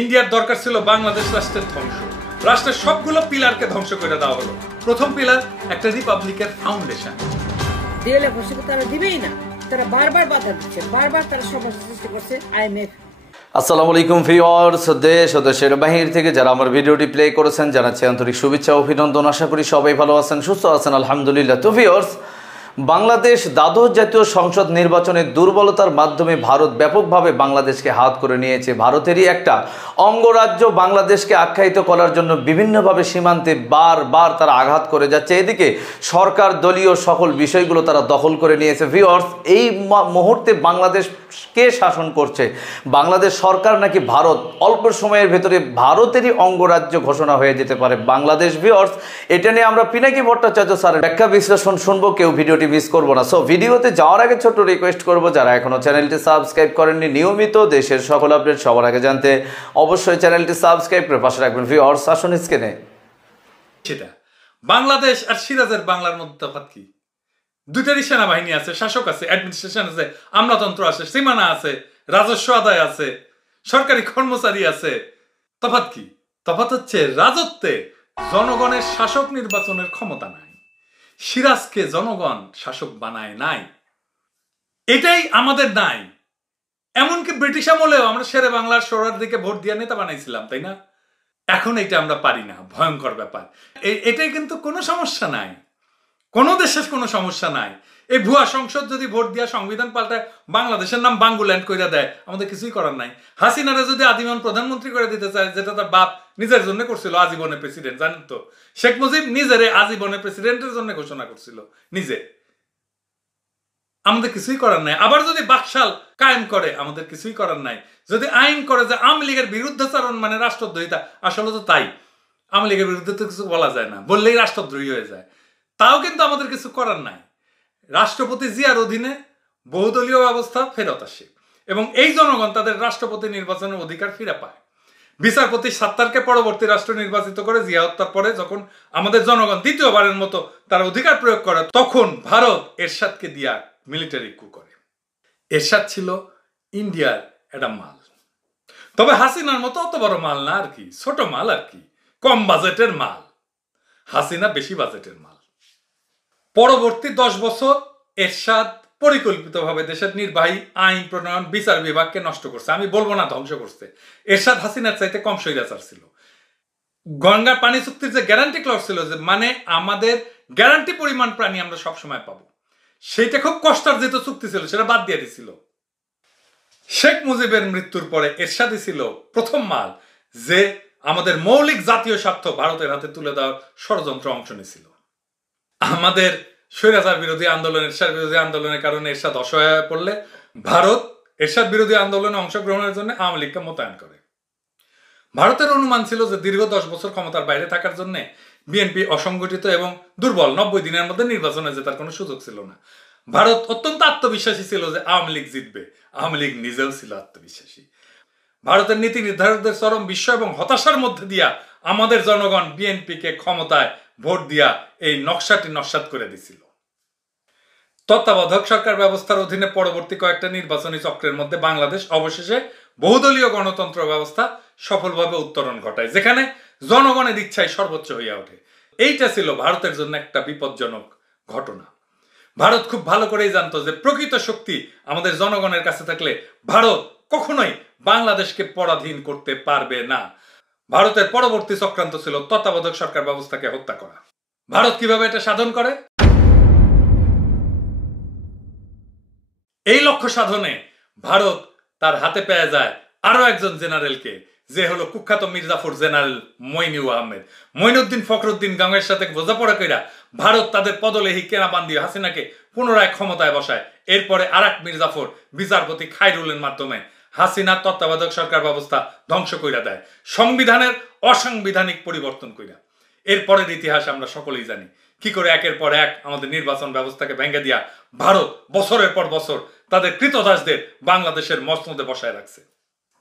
ইন্ডিয়ার দরকার ছিল বাংলাদেশ রাষ্ট্রের ধ্বংস। রাষ্ট্রের সবগুলো পিলারকে ধ্বংস করে দেওয়া হলো। প্রথম পিলার একটা রিপাবলিকের ফাউন্ডেশন। ডিএলএফ তারা দিবেই না, তারা বারবার বাধা দিচ্ছে, বারবার তারা সমস্যা সৃষ্টি করছে। আইএমএফ। আসসালামু আলাইকুম ভিউয়ার্স, দেশ ও দেশের বাহির থেকে যারা আমার ভিডিওটি প্লে করেছেন জানাচ্ছি আন্তরিক শুভেচ্ছা অভিনন্দন। আশা করি সবাই ভালো আছেন, সুস্থ আছেন, আলহামদুলিল্লাহ। তো ভিউয়ার্স, বাংলাদেশ দ্বাদশ জাতীয় সংসদ নির্বাচনের দুর্বলতার মাধ্যমে ভারত ব্যাপকভাবে বাংলাদেশকে হাত করে নিয়েছে। ভারতেরই একটা অঙ্গরাজ্য বাংলাদেশকে আখ্যায়িত করার জন্য বিভিন্নভাবে সীমান্তে বারবার তারা আঘাত করে যাচ্ছে। এদিকে সরকার দলীয় সকল বিষয়গুলো তারা দখল করে নিয়েছে। ভিউয়ার্স, এই মুহূর্তে বাংলাদেশ কে শাসন করছে? বাংলাদেশ সরকার নাকি ভারত? অল্প সময়ের ভেতরে ভারতেরই অঙ্গরাজ্য ঘোষণা হয়ে যেতে পারে বাংলাদেশ। ভিউয়ার্স, এটা নিয়ে আমরা পিনাকি ভট্টাচার্য স্যারের ব্যাখ্যা বিশ্লেষণ শুনবো, কেউ ভিডিওটি মিস করবো না। সো ভিডিওতে যাওয়ার আগে ছোট্ট রিকোয়েস্ট করবো, যারা এখনো চ্যানেলটি সাবস্ক্রাইব করেননি, নিয়মিত দেশের সকল আপডেট সবার আগে জানতে অবশ্যই চ্যানেলটি সাবস্ক্রাইব করে পাশে রাখবেন। ভিউয়ার্স, আসুন স্ক্রিনে। সেটা বাংলাদেশ আর সিরাজের বাংলার মধ্যে তফাৎ কি? দুইটারই সেনাবাহিনী আছে, শাসক আছে, অ্যাডমিনিস্ট্রেশন আছে, আমলাতন্ত্র আছে, সীমানা আছে, রাজস্ব আদায় আছে, সরকারি কর্মচারী আছে। তফাৎ কি? তফাৎ হচ্ছে রাজত্বে জনগণের শাসক নির্বাচনের ক্ষমতা নাই। সিরাজকে জনগণ শাসক বানায় নাই, এটাই আমাদের নাই। এমনকি ব্রিটিশ আমলেও আমরা শেরে বাংলার সোরার দিকে ভোট দিয়ে নেতা বানাইছিলাম, তাই না? এখন এটা আমরা পারি না, ভয়ঙ্কর ব্যাপার। এটাই কিন্তু কোনো সমস্যা নাই, কোনো দেশের কোনো সমস্যা নাই। এই ভুয়া সংসদ যদি ভোট দিয়া সংবিধান পাল্টায় বাংলাদেশের নাম বাঙ্গুল্যান্ড কইরা দেয়, আমাদের কিছুই করার নাই। হাসিনারা যদি আজীবন প্রধানমন্ত্রী করে দিতে চায়, যেটা তার বাপ নিজের জন্য করছিল, আজীবনের প্রেসিডেন্ট, জানেন তো? শেখ মুজিব নিজের আজীবনের প্রেসিডেন্টের জন্য ঘোষণা করছিল নিজে। আমাদের কিছুই করার নাই। আবার যদি বাকশাল কায়েম করে, আমাদের কিছুই করার নাই। যদি আইন করে যে আওয়ামী লীগের বিরুদ্ধাচারণ মানে রাষ্ট্রদ্রোহিতা, আসলে তো তাই। আওয়ামী লীগের বিরুদ্ধে তো কিছু বলা যায় না, বললেই রাষ্ট্রদ্রোহী হয়ে যায়। তাও কিন্তু আমাদের কিছু করার নাই। রাষ্ট্রপতি জিয়ার অধীনে বহুদলীয় ব্যবস্থা ফেরত আসে এবং এই জনগণ তাদের রাষ্ট্রপতি নির্বাচনের অধিকার ফিরে পায়। বিচারপতি সাত্তারকে পরবর্তী রাষ্ট্র নির্বাচিত করে জিয়া হত্যার পরে যখন আমাদের জনগণ দ্বিতীয়বারের মতো তার অধিকার প্রয়োগ করে, তখন ভারত এরশাদকে দিয়া মিলিটারি কু করে। এরশাদ ছিল ইন্ডিয়ার একটা মাল, তবে হাসিনার মতো অত বড় মাল না আর কি, ছোট মাল আর কি, কম বাজেটের মাল। হাসিনা বেশি বাজেটের মাল। পরবর্তী 10 বছর এরশাদ পরিকল্পিতভাবে দেশের নির্বাহী, আইন প্রণয়ন, বিচার বিভাগকে নষ্ট করছে। আমি বলবো না ধ্বংস করছে। এরশাদ হাসিনার চাইতে কম স্বৈরাচার ছিল। গঙ্গার পানি চুক্তির যে গ্যারান্টি ক্লজ ছিল, যে মানে আমাদের গ্যারান্টি পরিমাণ প্রাণী আমরা সবসময় পাবো, সেইটা খুব কষ্টার্জিত চুক্তি ছিল, সেটা বাদ দিয়ে দিছিল। শেখ মুজিবের মৃত্যুর পরে এরশাদই ছিল প্রথম মাল যে আমাদের মৌলিক জাতীয় স্বার্থ ভারতের হাতে তুলে দেওয়ার ষড়যন্ত্র অংশ নিয়েছিল। আমাদের স্বৈরাচার বিরোধী আন্দোলন, এরশাদ বিরোধী আন্দোলনের কারণে এরশাদ অসহায় হয়ে পড়লে ভারত এরশাদ বিরোধী আন্দোলনে অংশগ্রহণের জন্য আওয়ামী লীগকে মোতায়েন করে। ভারতের অনুমান ছিল যে দীর্ঘ 10 বছর ক্ষমতার বাইরে থাকার জন্য বিএনপি অসংগঠিত এবং দুর্বল, 90 দিনের মধ্যে নির্বাচনে জেতার কোনো সুযোগ ছিল না। ভারত অত্যন্ত আত্মবিশ্বাসী ছিল যে আওয়ামী লীগ জিতবে। আওয়ামী লীগ নিজেও ছিল আত্মবিশ্বাসী। ভারতের নীতি নির্ধারকদের চরম বিস্ময় এবং হতাশার মধ্যে দিয়া আমাদের জনগণ বিএনপিকে ক্ষমতায় ভোট দিয়া এই নকশাটি নস্যাৎ করে দিছিল। তত্ত্বাবধায়ক সরকার ব্যবস্থার অধীনে পরবর্তী কয়েকটা নির্বাচনী চক্রের মধ্যে বাংলাদেশ অবশেষে বহুদলীয় গণতন্ত্র ব্যবস্থা সফলভাবে উত্তরণ ঘটায়, যেখানে জনগণের ইচ্ছাই সর্বোচ্চ হইয়া ওঠে। এইটা ছিল ভারতের জন্য একটা বিপজ্জনক ঘটনা। ভারত খুব ভালো করেই জানতো যে প্রকৃত শক্তি আমাদের জনগণের কাছে থাকলে ভারত কখনোই বাংলাদেশকে পরাধীন করতে পারবে না। ভারতের পরবর্তী চক্রান্ত ছিল তত্ত্বাবধায়ক সরকার ব্যবস্থাকে হত্যা করা। ভারত কিভাবে এটা সাধন করে? এই লক্ষ্য সাধনে ভারত তার হাতে পেয়ে যায় আরো একজন জেনারেলকে, যে হলো কুখ্যাত মির্জাফর জেনারেল মইনুল আহমেদ। মইনুদ্দিন ফখরুদ্দিন গাঙ্গের সাথে বোঝাপড়া কইরা ভারত তাদের পদলেহি কেনাবান্দি হাসিনাকে পুনরায় ক্ষমতায় বসায়। এরপরে আরেক মির্জাফর বিচারপতি খায়রুলের মাধ্যমে হাসিনার তত্ত্বাবধায়ক সরকার ব্যবস্থা ধ্বংস কইরা দেয়, সংবিধানের অসাংবিধানিক পরিবর্তন কইরা। এরপরের ইতিহাস আমরা সকলেই জানি, কি করে একের পর এক আমাদের নির্বাচন ব্যবস্থাকে ভেঙে দিয়া ভারত বছরের পর বছর তাদের কৃতদাসদের বাংলাদেশের মসনদে বসায় রাখছে।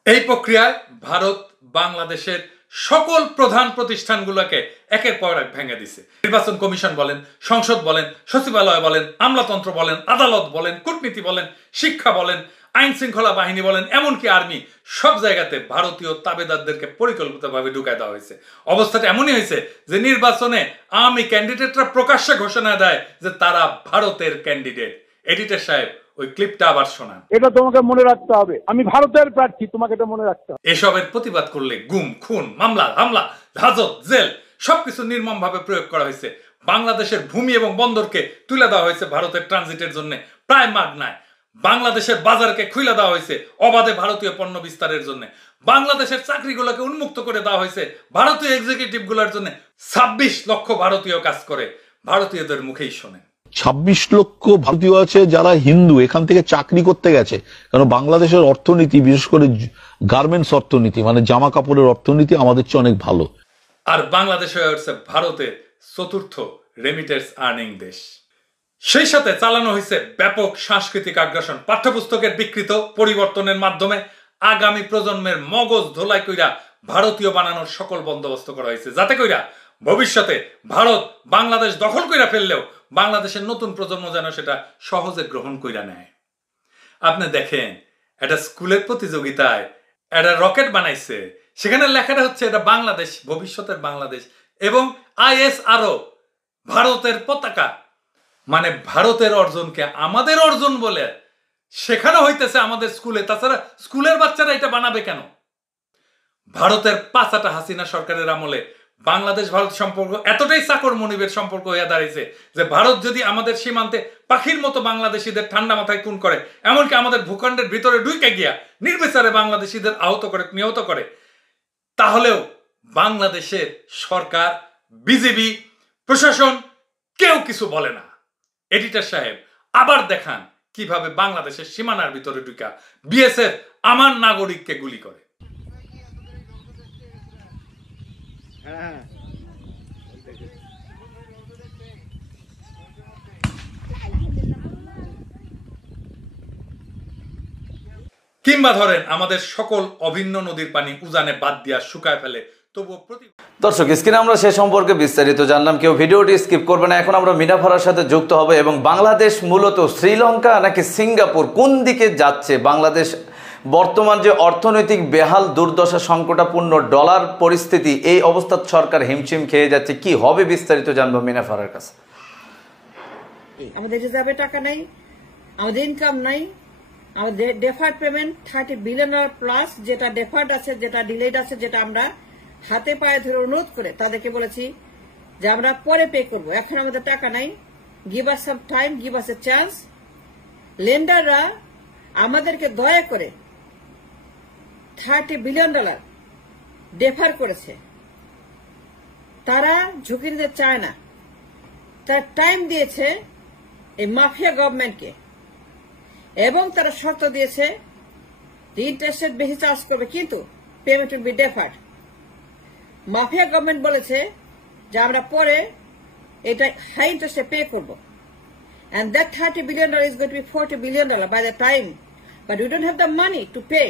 এই প্রক্রিয়ায় ভারত বাংলাদেশের সকল প্রধান প্রতিষ্ঠানগুলোকে একের পর এক ভেঙে দিছে। নির্বাচন কমিশন বলেন, সংসদ বলেন, সচিবালয় বলেন, আমলাতন্ত্র বলেন, আদালত বলেন, কূটনীতি বলেন, শিক্ষা বলেন, আইন শৃঙ্খলা বাহিনী বলেন, এমনকি আর্মি, সব জায়গাতে ভারতীয় তাবেদারদেরকে পরিকল্পিতভাবে ঢুকাই দেওয়া হয়েছে। অবস্থাটা এমনই হয়েছে যে নির্বাচনে আওয়ামী ক্যান্ডিডেটরা প্রকাশ্যে ঘোষণা দেয় যে তারা ভারতের ক্যান্ডিডেট। এডিটর সাহেব, ওই ক্লিপটা আবার শোনান। এটা তোমাকে মনে রাখতে হবে, আমি ভারতের প্রার্থী, তোমাকে এটা মনে রাখতে হবে। এসবের প্রতিবাদ করলে গুম, খুন, মামলা, হামলা, হাজত, জেল সবকিছু নির্মম ভাবে প্রয়োগ করা হয়েছে। বাংলাদেশের ভূমি এবং বন্দরকে তুলে দেওয়া হয়েছে ভারতের ট্রানজিটের জন্য প্রায় মাগনায়। বাংলাদেশের বাজারকে খুলে দেওয়া হয়েছে অবাধে ভারতীয় পণ্য বিস্তারের জন্য। বাংলাদেশের চাকরিগুলোকে উন্মুক্ত করে দেওয়া হয়েছে ভারতীয় এক্সিকিউটিভ গুলোর জন্য। 26 লক্ষ ভারতীয় কাজ করে, ভারতীয়দের মুখেই শোনেন। 26 লক্ষ ভারতীয় আছে যারা হিন্দু, এখান থেকে চাকরি করতে গেছে। কারণ বাংলাদেশের অর্থনীতি, বিশেষ করে গার্মেন্টস অর্থনীতি, মানে জামা কাপড়ের অর্থনীতি আমাদের চেয়ে অনেক ভালো। আর বাংলাদেশ হয়ে উঠছে ভারতের চতুর্থ রেমিটেন্স আর্নিং দেশ। সেই সাথে চালানো হয়েছে ব্যাপক সাংস্কৃতিক আগ্রাসন। পাঠ্যপুস্তকের বিকৃত পরিবর্তনের মাধ্যমে আগামী প্রজন্মের মগজ ধোলাই কইরা ভারতীয় বানানোর সকল বন্দোবস্ত করা হয়েছে, যাতে কইরা ভবিষ্যতে ভারত বাংলাদেশ দখল কইরা ফেললেও বাংলাদেশের নতুন প্রজন্ম যেন সেটা সহজে গ্রহণ কইরা নেয়। আপনি দেখেন, একটা স্কুলের প্রতিযোগিতায় একটা রকেট বানাইছে, সেখানে লেখাটা হচ্ছে এটা বাংলাদেশ, ভবিষ্যতের বাংলাদেশ, এবং ISRO ভারতের পতাকা। মানে ভারতের অর্জনকে আমাদের অর্জন বলে শেখানো হইতেছে আমাদের স্কুলে। তাছাড়া স্কুলের বাচ্চারা এটা বানাবে কেন? ভারতের পাঁচাটা হাসিনা সরকারের আমলে বাংলাদেশ ভারত সম্পর্ক এতটাই চাকর মনিবের সম্পর্ক হয়ে দাঁড়িয়েছে যে ভারত যদি আমাদের সীমান্তে পাখির মতো বাংলাদেশিদের ঠান্ডা মাথায় খুন করে, এমনকি আমাদের ভূখণ্ডের ভিতরে ঢুকে গিয়া নির্বিচারে বাংলাদেশিদের আহত করে, নিহত করে, তাহলেও বাংলাদেশের সরকার, বিজেপি, প্রশাসন কেউ কিছু বলে না। এডিটর সাহেব, আবার দেখান কিভাবে বাংলাদেশের সীমানার ভিতরে ঢুকা বিএসএফ আমার নাগরিককে গুলি করে। কিংবা ধরেন আমাদের সকল অভিন্ন নদীর পানি উজানে বাদ দিয়া শুকায় ফেলে, তবুও দর্শক স্ক্রিনে আমরা সে সম্পর্কে বিস্তারিত জানলাম। কেউ ভিডিওটি স্কিপ করবে না। এখন আমরা মিনাফারার সাথে যুক্ত হবে এবং বাংলাদেশ মূলত শ্রীলঙ্কা নাকি সিঙ্গাপুর কোন দিকে যাচ্ছে, বাংলাদেশ বর্তমান যে অর্থনৈতিক বেহাল দুর্দশা, সংকটাপূর্ণ ডলার পরিস্থিতি, এই অবস্থায় সরকার হিমশিম খেয়ে যাচ্ছে, কি হবে বিস্তারিত জানবো মিনাফারার কাছে। আমাদের রিজার্ভে টাকা নাই, আমাদের ইনকাম নাই, আমাদের ডেফার্ড পেমেন্ট $30 বিলিয়ন প্লাস, যেটা ডেফার্ড আছে, যেটা ডিলেড আছে, যেটা আমরা হাতে পায়ে ধরে অনুরোধ করে তাদেরকে বলেছি যে আমরা পরে পে করব। এখন আমাদের টাকা নাই, give us some time, give us a chance. লেন্ডাররা আমাদেরকে দয়া করে $30 বিলিয়ন ডেফার করেছে। তারা ঝুঁকি নিতে চায় না, তারা টাইম দিয়েছে এই মাফিয়া গভর্নমেন্টকে, এবং তারা শর্ত দিয়েছে যে ইন্টারেস্ট রেট বেশি চার্জ করবে, কিন্তু payment will be deferred. Mafia government বলেছে যে আমরা পরে এটা হাই ইন্টারেস্টে পে করব, and that $30 billion is going to be $40 billion by the time, but we don't have the money to pay.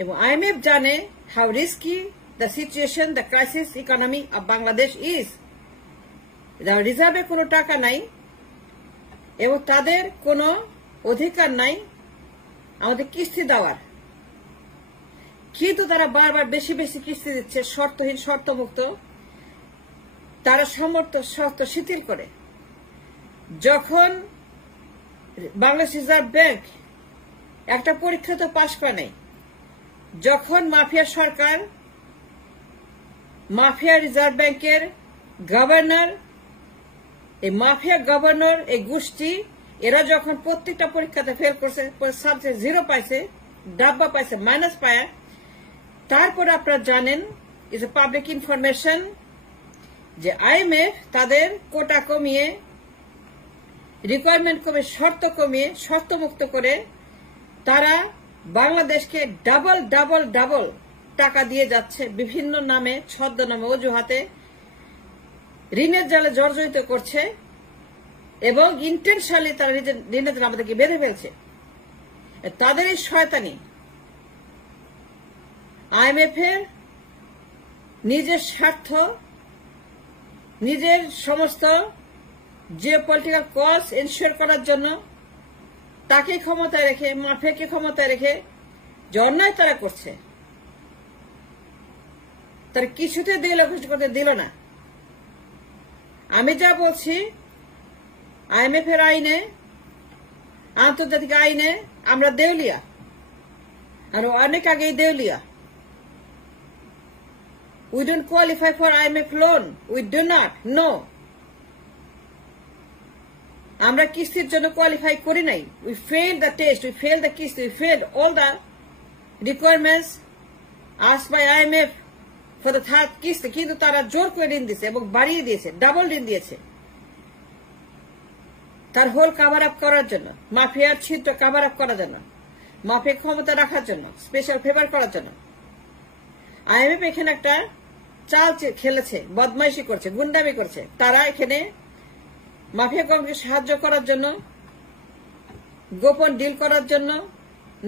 এবং IMF জানে how risky the situation, the crisis economy of Bangladesh is. রিজার্ভে কোনো টাকা নাই এবং তাদের কোনো অধিকার নাই আমাদের কিস্তি দেওয়ার, কিন্তু তারা বারবার বেশি বেশি কিস্তি দিচ্ছে, শর্তহীন, শর্তমুক্ত। তারা শর্ত শিথিল করে। যখন বাংলাদেশ রিজার্ভ ব্যাংক একটা পরীক্ষা তো পাশ করে নাই, যখন মাফিয়া সরকার, মাফিয়া রিজার্ভ ব্যাংকের গভর্নর, এই মাফিয়া গভর্নর, এই গোষ্ঠী, এরা যখন প্রত্যেকটা পরীক্ষাতে ফেল করছে, সাবজেক্ট 0 পাইছে, ডাব্বা পাইছে, মাইনাস পায়, তারপরে আপনারা জানেন, ইজ এ পাবলিক ইনফরমেশন, যে IMF তাদের কোটা কমিয়ে, রিকোয়ারমেন্ট কমিয়ে, শর্ত কমিয়ে, শর্তমুক্ত করে তারা বাংলাদেশকে ডাবল ডাবল ডাবল টাকা দিয়ে যাচ্ছে, বিভিন্ন নামে, ছদ্মনামে, অজুহাতে ঋণের জালে জর্জরিত করছে, এবং ইন্টেনশনালি তারা ঋণের জালে আমাদেরকে বেঁধে ফেলছে। তাদের এই শয়তানি IMF এর নিজের স্বার্থ, নিজের সমস্ত জিওপলিটিক্যাল কজ এনশিওর করার জন্য তাকে ক্ষমতায় রেখে, মাফিয়াকে ক্ষমতায় রেখে যে অন্যায় তারা করছে, তার কিছুতে দিল ঘোষণা করতে দিল না। আমি যা বলছি, IMF এর আইনে, আন্তর্জাতিক আইনে আমরা দেউলিয়া, আর অনেক আগেই দেউলিয়া। We don't qualify for IMF loan. We do not. No. আমরা কিস্তির জন্য কোয়ালিফাই করি নাই। We failed the test. We failed the কিস্তি. We failed all the requirements asked by IMF for the third কিস্তি। কিন্তু তারা জোর করে ঋণ দিয়েছে এবং বাড়িয়ে দিয়েছে, ডাবল ঋণ দিয়েছে, তার হোল কাভার আপ করার জন্য, মাফিয়ার ছিদ্র কাভার আপ করার জন্য, মাফিয়া ক্ষমতা রাখার জন্য, স্পেশাল ফেভার করার জন্য। IMF এখানে একটা চাল খেলেছে, বদমাইশি করছে, গুন্ডামি করছে। তারা এখানে মাফিয়া কর্মীকে সাহায্য করার জন্য, গোপন ডিল করার জন্য,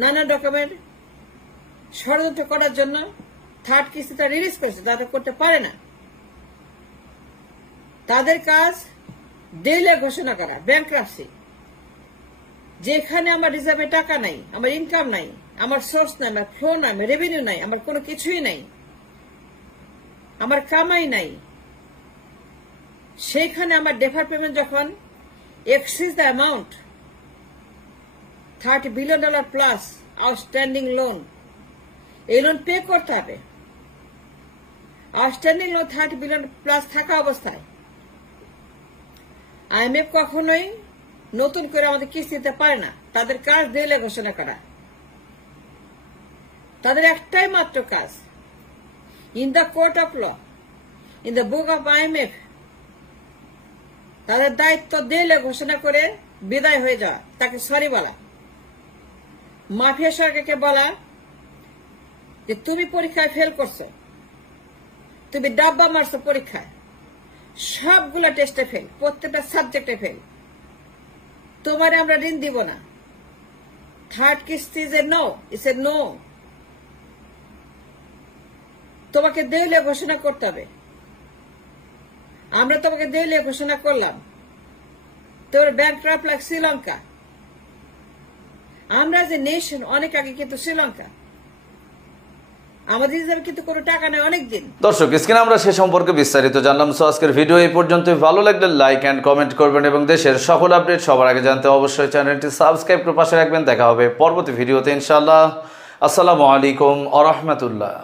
নানা রকমের ষড়যন্ত্র করার জন্য থার্ড কিস্তিটা রিলিজ করেছে। তারা করতে পারে না। তাদের কাজ দেউলিয়া ঘোষণা করা, ব্যাংক্রাপসি। যেখানে আমার রিজার্ভে টাকা নাই, আমার ইনকাম নাই, আমার সোর্স নাই, আমার ফ্লো নাই, আমার রেভিনিউ নাই, আমার কোনো কিছুই নাই, আমার কামাই নাই, সেইখানে আমার ডেফার পেমেন্ট যখন exceeds the amount $30 billion plus outstanding loan, এই লোন পে করতে হবে। আউটস্ট্যান্ডিং লোন $30 billion প্লাস থাকা অবস্থায় IMF কখনোই নতুন করে আমাদের কিস্তি দিতে পারে না। তাদের কাজ দেউলিয়া ঘোষণা করা, তাদের একটাই মাত্র কাজ। In the court of law, in the book of IMF, তাদের দায়িত্ব দেউলিয়া ঘোষণা করে বিদায় হয়ে যাওয়া, তাকে সরি বলা, মাফিয়া সরকারকে বলা যে তুমি পরীক্ষায় ফেল করছো, তুমি ডাব্বা মারছো পরীক্ষায়, সবগুলা টেস্টে ফেল, প্রত্যেকটা সাবজেক্টে ফেল, তোমারে আমরা ঋণ দিব না। থার্ড কিস্তি is a no, it's a no. তোমাকে দেউলিয়া ঘোষণা করতে হবে। আমরা তোমাকে দেউলিয়া ঘোষণা করলাম, তোর ব্যাংক্রাফট লাইক শ্রীলঙ্কা। আমরা যে নেশন অনেক আগে কিন্তু শ্রীলঙ্কা, আমাদের হিসাবে কিন্তু কোনো টাকা নেই অনেকদিন। দর্শক, স্ক্রিনে আমরা সে সম্পর্কে বিস্তারিত জানলাম। সো আজকের ভিডিও এই পর্যন্ত। ভালো লাগলে লাইক এন্ড কমেন্ট করবেন এবং দেশের সকল আপডেট সবার আগে জানতে অবশ্যই চ্যানেলটি সাবস্ক্রাইব করে পাশে রাখবেন। দেখা হবে পরবর্তী ভিডিওতে ইনশাআল্লাহ। আসসালামু আলাইকুম ওয়া রাহমাতুল্লাহ।